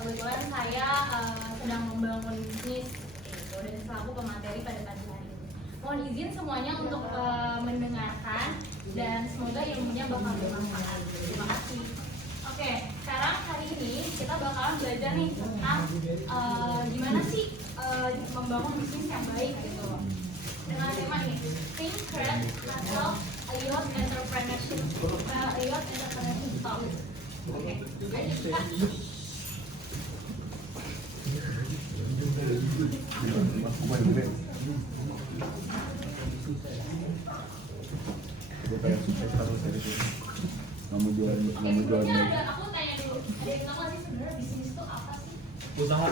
kebetulan saya sedang membangun bisnis gitu, dan selaku pemateri pada pagi hari ini. Mohon izin semuanya untuk mendengarkan dan semoga ilmunya bakal bermanfaat. Terima kasih. Oke, sekarang hari ini kita bakalan belajar nih tentang gimana sih membangun bisnis yang baik gitu. Dengan tema nih, think, create, hustle, a youth entrepreneurship talk. Oke, ayo kita. Sebelumnya aku tanya dulu, ada yang tahu sih sebenarnya bisnis itu apa sih? Usaha.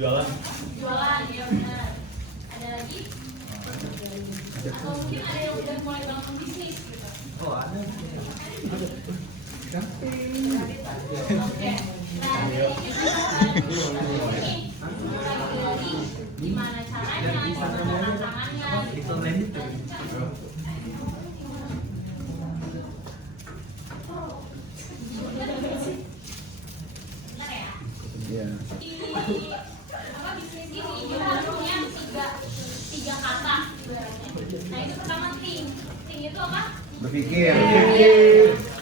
Jualan, ya benar. Ada lagi? Atau mungkin ada yang udah mulai bangun bisnis gitu? Oh ada. Oke, nah jadi kita bakalan nih dari gimana caranya, gimana tantangannya gitu. Benar ya? Iya. Bisnis ini kita harus punya tiga kata ibaratnya. Nah itu pertama think itu apa? Berpikir.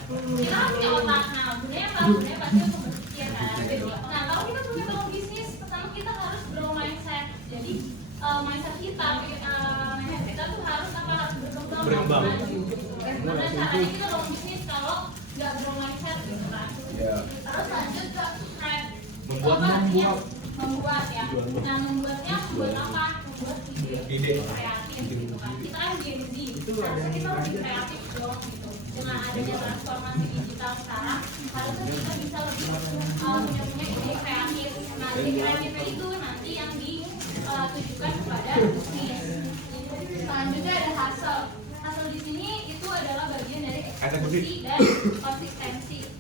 Kita kan punya otak, nah gunanya apa? Gunanya pasti untuk berpikir kan. Nah kalau kita punya bangun bisnis, pertama kita harus grow mindset. Jadi mindset kita tuh harus apa? Harus berkembang. Gimana caranya kita bangun bisnis kalau nggak grow mindset gitu kan? Terus lanjut ke membuat ya. Nah membuatnya membuat apa? Membuat ide kreatif gitu kan. Kita kan Gen Z, harusnya kita lebih kreatif dong gitu. Dengan adanya transformasi digital sekarang, harusnya kita bisa lebih punya ide kreatif. Nah ide kreatifnya itu nanti yang ditujukan kepada bisnis. Selanjutnya ada hustle. Hustle di sini itu adalah bagian dari eksekusi dan konsistensi.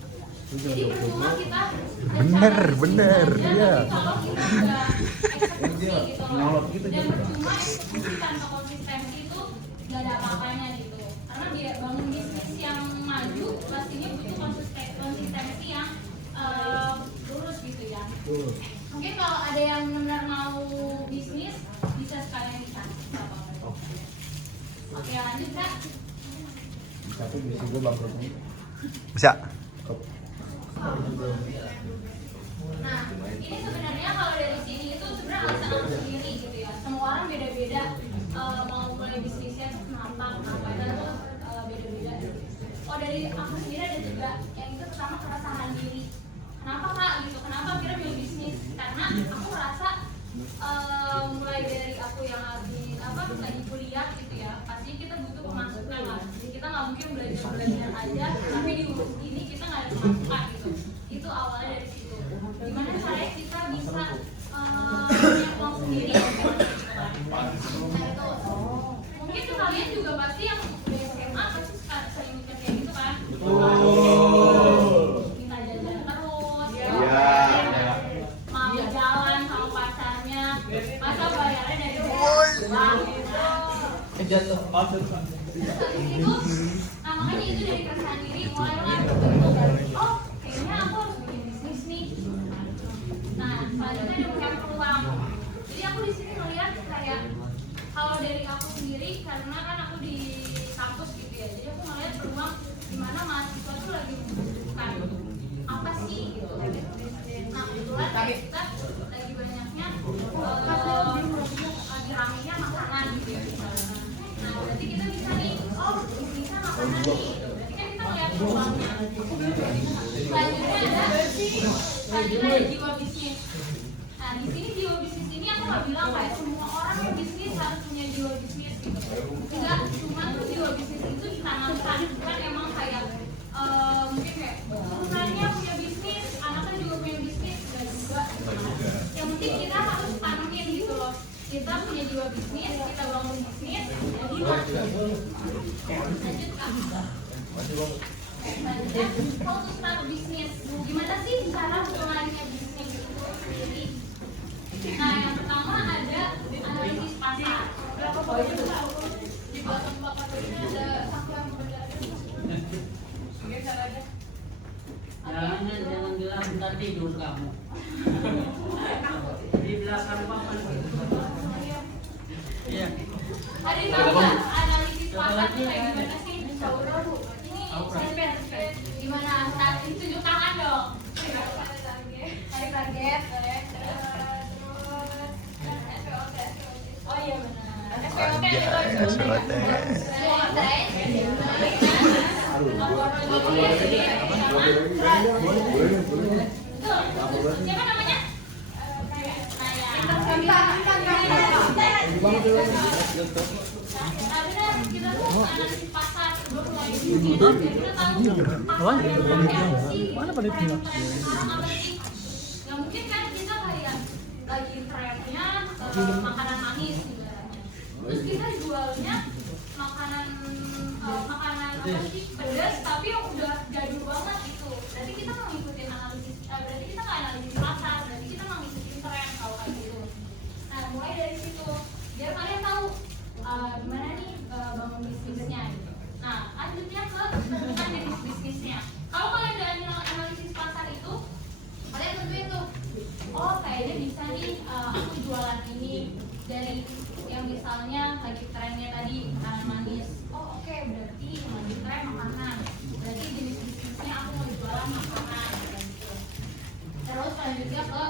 Jadi percuma kita bener ya. kalau kita udah eksekusi gitu loh, dan percuma eksekusi tanpa konsistensi itu gak ada apa-apanya gitu. Karena dia bangun bisnis yang maju pastinya butuh konsistensi yang lurus gitu ya. Mungkin kalau ada yang benar mau bisnis bisa sekalian dikasih apa-apa. Oke lanjut Kak. Satu bisa gue bangkrut nih. Bisa. Nah, ini sebenarnya kalau dari sini itu sebenarnya alasan aku sendiri gitu ya. Semua orang beda-beda mau mulai bisnisnya tuh kenapa itu beda-beda. Oh dari aku sendiri ada juga yang itu pertama keresahan diri. Kenapa Kak gitu? Kenapa akhirnya milih bisnis? Karena aku merasa mulai dari aku yang lagi kuliah gitu ya, pasti kita butuh pemasukan lah. Jadi kita nggak mungkin belajar aja, tapi di umur ini kita nggak ada pemasukan gitu. Itu awalnya dari situ. Gimana caranya kita bisa punya uang sendiri gitu kan? Nah itu mungkin tuh kalian juga pasti yang udah SMA pasti sering mikir kayak gitu kan? Minta jajan terus, mau jalan sama pacarnya, masa bayarnya dari uang jatuh. itu, nah makanya itu dari keresahan diri mulailah bentuk. Oh kayaknya aku harus bikin bisnis nih. Nah selanjutnya ada melihat peluang. Jadi aku di sini melihat kayak kalau dari aku sendiri karena kan aku di kampus gitu ya. Jadi aku melihat peluang di mana mahasiswa tuh lagi membutuhkan apa sih gitu. Nah kebetulan kita lagi banyaknya lagi ramenya makanan gitu ya. Nah berarti kita bisa nih, oh bisa makanan nih. Berarti kan kita melihat peluangnya. Selanjutnya ada jiwa bisnis. Nah di sini jiwa bisnis ini aku nggak bilang kayak semua orang yang bisnis harus punya jiwa bisnis gitu. Tidak cuma tuh jiwa bisnis itu ditanamkan, kan emang kayak mungkin kayak urusannya punya bisnis, anaknya juga punya bisnis, enggak juga. Yang penting kita harus tanemin gitu loh. Kita punya jiwa bisnis, kita bangun bisnis, jadi lanjut Kak. Selanjutnya, how to start bisnis. Gimana sih cara mulainya bisnis itu sendiri? Nah, yang pertama ada analisis pasar. Berapa poin di belakang bapak ini ada aku yang berbeda. Geser aja. Jangan bilang ntar tidur kamu. Di belakang papan. Iya. Tadi tahu nggak analisis pasar tuh kayak gimana sih? Ini gimana? Nah, tunjuk tangan dong. Tarik target, terus oh iya benar. SWOT. Siapa namanya? Kita tuh analisis pasar sebelum mulai bisnis. Kita tahu Mana pada itu? nggak mungkin kan kita kayak lagi trennya makanan manis ibaratnya. Terus kita jualnya makanan apa sih pedas tapi yang udah jadul banget gitu. Berarti kita mau ngikutin analisis, berarti kita nggak analisis pasar, berarti kita mau ngikutin tren kalau kayak gitu. Nah mulai dari situ biar kalian tahu gimana nih bangun bisnisnya gitu. Nah lanjutnya ke tentukan jenis bisnisnya. Kalau kalian udah analisis pasar itu, kalian tentuin tuh, oh kayaknya bisa nih aku jualan ini dari yang misalnya lagi trennya tadi makanan manis. Oh oke, berarti yang lagi tren makanan. Berarti jenis bisnisnya aku mau jualan makanan gitu. Terus selanjutnya ke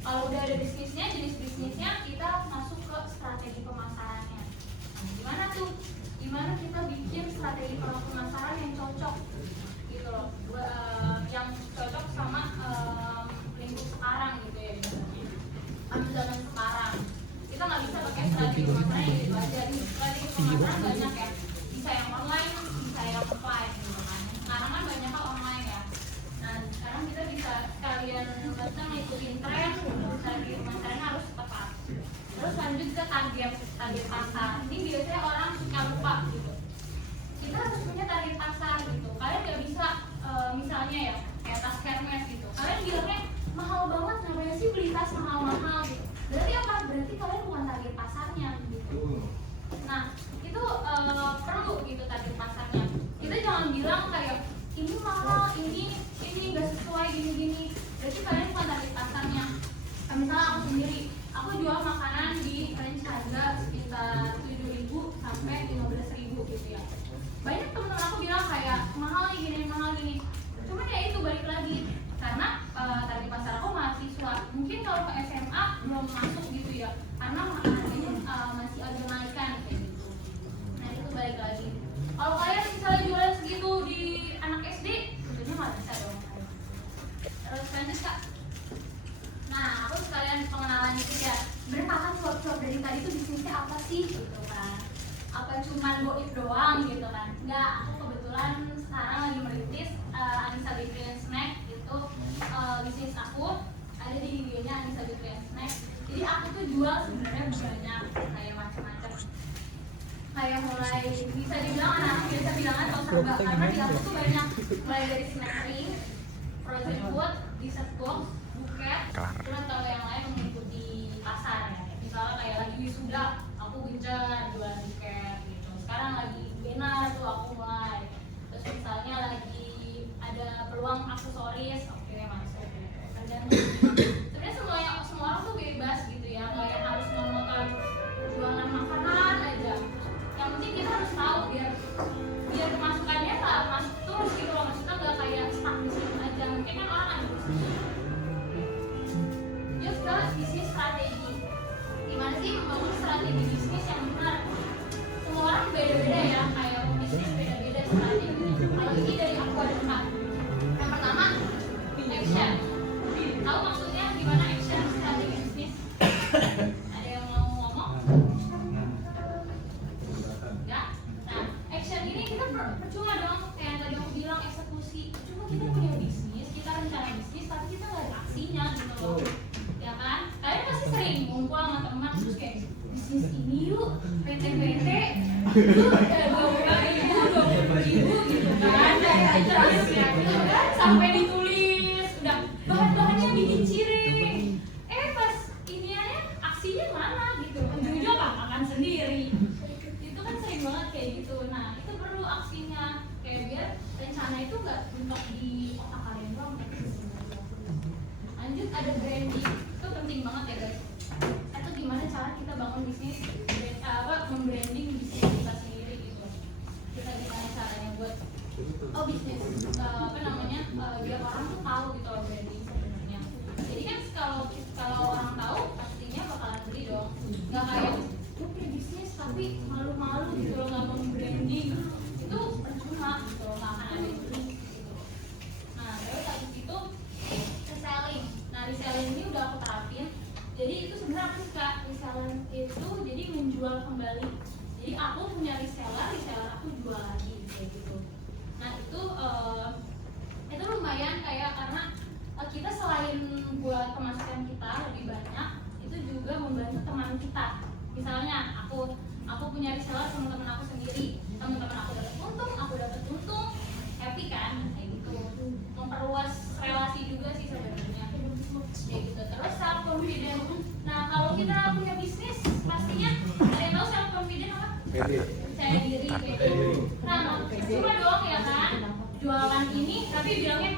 kalau udah ada bisnisnya, jenis bisnisnya kita masuk ke strategi pemasarannya. Nah, gimana tuh? Gimana kita bikin strategi pemasaran yang cocok gitu loh, yang cocok sama lingkup sekarang gitu ya, zaman sekarang. Kita nggak bisa pakai strategi pemasaran yang gitu aja. Strategi pemasaran banyak ya, bisa yang online, bisa yang offline gitu kan. Sekarang kan banyak hal online ya. Nah sekarang kita bisa sekalian ngikutin tren, strategi pemasaran harus tepat. Terus lanjut ke target pasar. Ini biasanya orang suka lupa gitu. Kita harus punya target pasar gitu. Kalian nggak bisa misalnya ya kayak tas Hermes gitu. Kalian bilangnya mahal banget, namanya sih beli tas mahal-mahal gitu. Berarti apa? Berarti kalian bukan target pasarnya gitu. Nah itu perlu gitu target pasarnya. Kita jangan bilang kayak ini mahal, ini nggak sesuai gini-gini. Berarti kalian bukan target pasarnya. Misalnya aku sendiri, aku jual makanan di range harga sekitar 7.000 sampai 15.000 gitu ya. Banyak teman-teman aku bilang kayak mahal gini. Cuman ya itu balik lagi karena target pasar aku mahasiswa. Mungkin kalau ke SMA belum masuk gitu ya, karena harganya masih agak naikkan kayak gitu. Nah itu balik lagi. Kalau kalian misalnya jualan segitu di anak SD, tentunya nggak bisa dong. Terus lanjut Kak. Nah, aku sekalian pengenalan dikit ya. Sebenarnya kakak cuap-cuap dari tadi tuh bisnisnya apa sih gitu kan? Apa cuman goib doang gitu kan? Enggak, aku kebetulan sekarang lagi merintis Anissa Bakery and Snack itu bisnis aku ada di IG-nya Anissa Bakery and Snack. Jadi aku tuh jual sebenarnya banyak kayak macam-macam. Kayak mulai bisa dibilang anak-anak biasa bilangan kalau serba karena di aku tuh banyak mulai dari snack ring, frozen food, dessert box, buket, terus atau yang lain mengikuti pasar ya. Misalnya kayak lagi wisuda, aku gencar jualan buket gitu. Sekarang lagi benar tuh aku mulai. Terus misalnya lagi ada peluang aksesoris, oke masuk gitu. Tergantung. Sebenarnya semua orang tuh bebas gitu ya, nggak yang harus monoton jualan makanan aja. Yang penting kita harus tahu biar pemasukannya nggak masuk terus gitu loh, maksudnya nggak kayak stuck di situ aja. Mungkin kan orang ada yuk ke bisnis strategi. Gimana sih membangun strategi bisnis yang benar? Semua orang beda-beda ya, kayak bisnis beda-beda strategi. Kalau ini dari aku ada 4. Yang pertama, action. Tahu maksudnya gimana action strategi bisnis? Ada yang mau ngomong? Enggak? Nah, action ini kita percuma dong, kayak tadi aku bilang eksekusi. Cuma kita punya bisnis, kita rencana bisnis, tapi kita nggak ada aksinya gitu loh. Ya kan? Kalian pasti sering ngumpul sama teman terus kayak bisnis ini yuk, PT-PT yuk, 20.000 gitu kan. Terus ya, kan sampai ditulis, udah bahan-bahannya bikin ciring. Pas iniannya aksinya mana gitu, ujung-ujung apa? Makan sendiri. Itu kan sering banget kayak gitu. Nah, itu perlu aksinya kayak biar rencana itu nggak mentok di otak kalian doang. malu-malu gitu loh, nggak mau branding, itu percuma gitu loh, nggak akan ada yang beli. Nah terus habis itu reselling. Nah reselling ini udah aku terapin. Jadi itu sebenarnya aku suka reselling itu, jadi menjual kembali. Jadi aku punya reseller aku jual lagi kayak gitu. Nah itu lumayan kayak karena kita selain buat pemasukan kita lebih banyak, itu juga membantu teman kita. Misalnya aku punya reseller teman-teman aku sendiri, teman-teman aku dapat untung, happy kan, kayak gitu. Memperluas relasi juga sih sebenarnya, kayak gitu. Terus self confidence. Nah kalau kita punya bisnis, pastinya ada yang tahu self confidence apa? Percaya diri kayak gitu. Nah cuma doang ya kan, jualan ini tapi bilangnya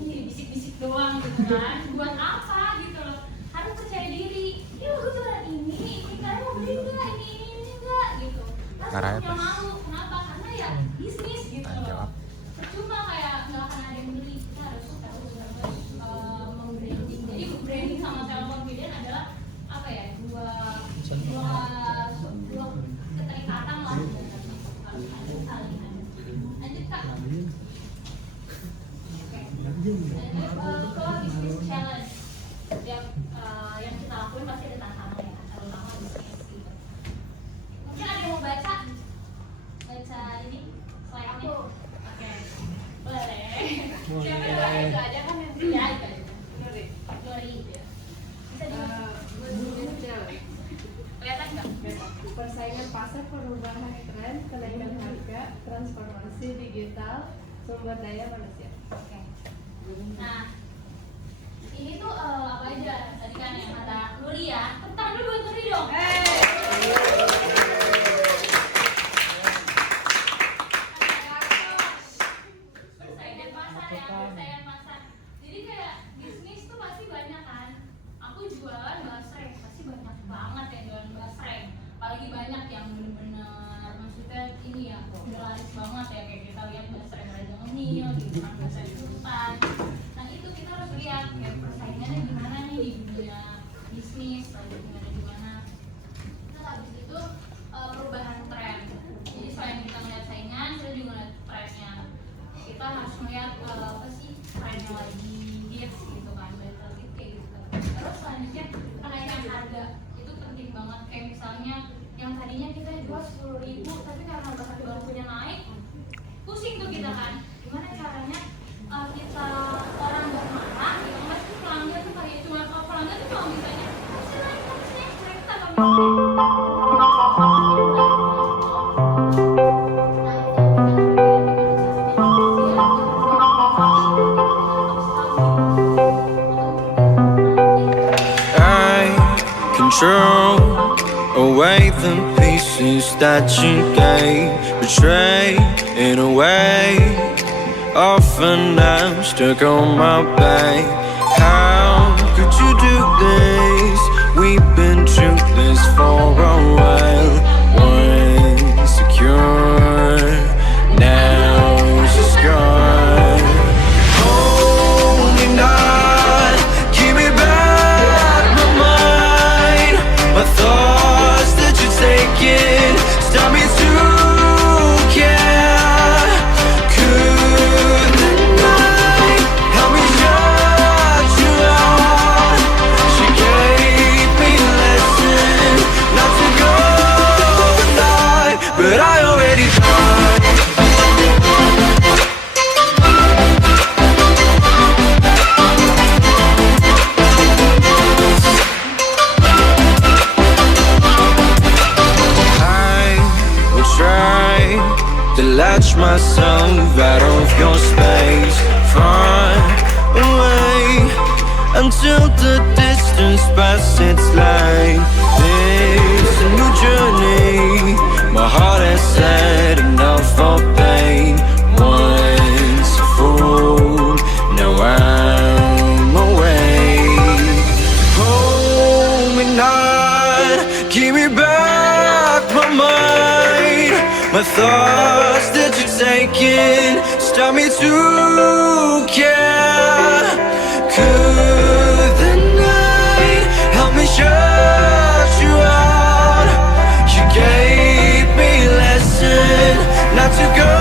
bisik-bisik doang gitu kan. Buat apa gitu loh, harus percaya diri. Yuk aku jualan ini kalian mau beli nggak, ini nggak gitu. Harus punya malu, kenapa? Karena ya bisnis gitu loh. Percuma kayak nggak akan ada yang beli. Kita harus membranding. Jadi branding sama self confidence adalah apa ya, dua keterikatan lah sebenarnya. Harus ada saling ada. Lanjut Kak. Ke bisnis challenge yang kita lakuin pasti ada tantangan ya, terutama bisnis gitu. Mungkin ada yang mau baca ini slide-nya? Oke, boleh. Siapa dulu itu aja kan yang itu aja. Nuri ya. Bisa kelihatan nggak? Persaingan pasar, perubahan tren, kenaikan harga, transformasi digital, sumber daya manusia. Oke. Nah, ini tuh apa aja? Tadi kan yang kata Nuri ya. Tepuk dulu buat Nuri dong. Persaingan pasar ya, persaingan pasar. Jadi kayak bisnis tuh pasti banyak kan. Aku jualan basreng, pasti banyak banget yang jualan basreng. Apalagi banyak yang bener-bener maksudnya ini ya, udah laris banget ya, kayak kita lihat basreng Raja Ngemil gitu kan, basreng Sultan. Nah itu kita harus lihat kayak persaingannya gimana nih di dunia bisnis, lagi gimana. Terus habis itu perubahan tren. Jadi selain kita melihat saingan, kita juga melihat trennya. Kita harus melihat apa sih trennya lagi hits gitu kan, kayak gitu. Terus selanjutnya kenaikan harga itu penting banget. Kayak misalnya yang tadinya kita jual 10.000, tapi karena bahan bakunya naik, pusing tuh kita kan. Gimana caranya kita orang nggak marah, ya pasti pelanggan tuh kayak cuma pelanggan tuh kalau misalnya harusnya naik, mereka tambah Control away the pieces that you gave, betray in a way. Often I'm stuck on my back. How could you do this? We've been through this for a while. Once secure, now it's just gone. Hold me not, give me back my mind. My thoughts that you're taking stop me to care. Could the night help me shut you out? She gave me a lesson not to go and die, but I already tried. To latch myself out of your space, far away, until the distance passes its line. It's a new journey, my heart has said enough for pain. Once a fool, now I'm away. Hold me not, give me back my mind. My thoughts that you're taking stop me to care. Could the night help me shut you out? not to go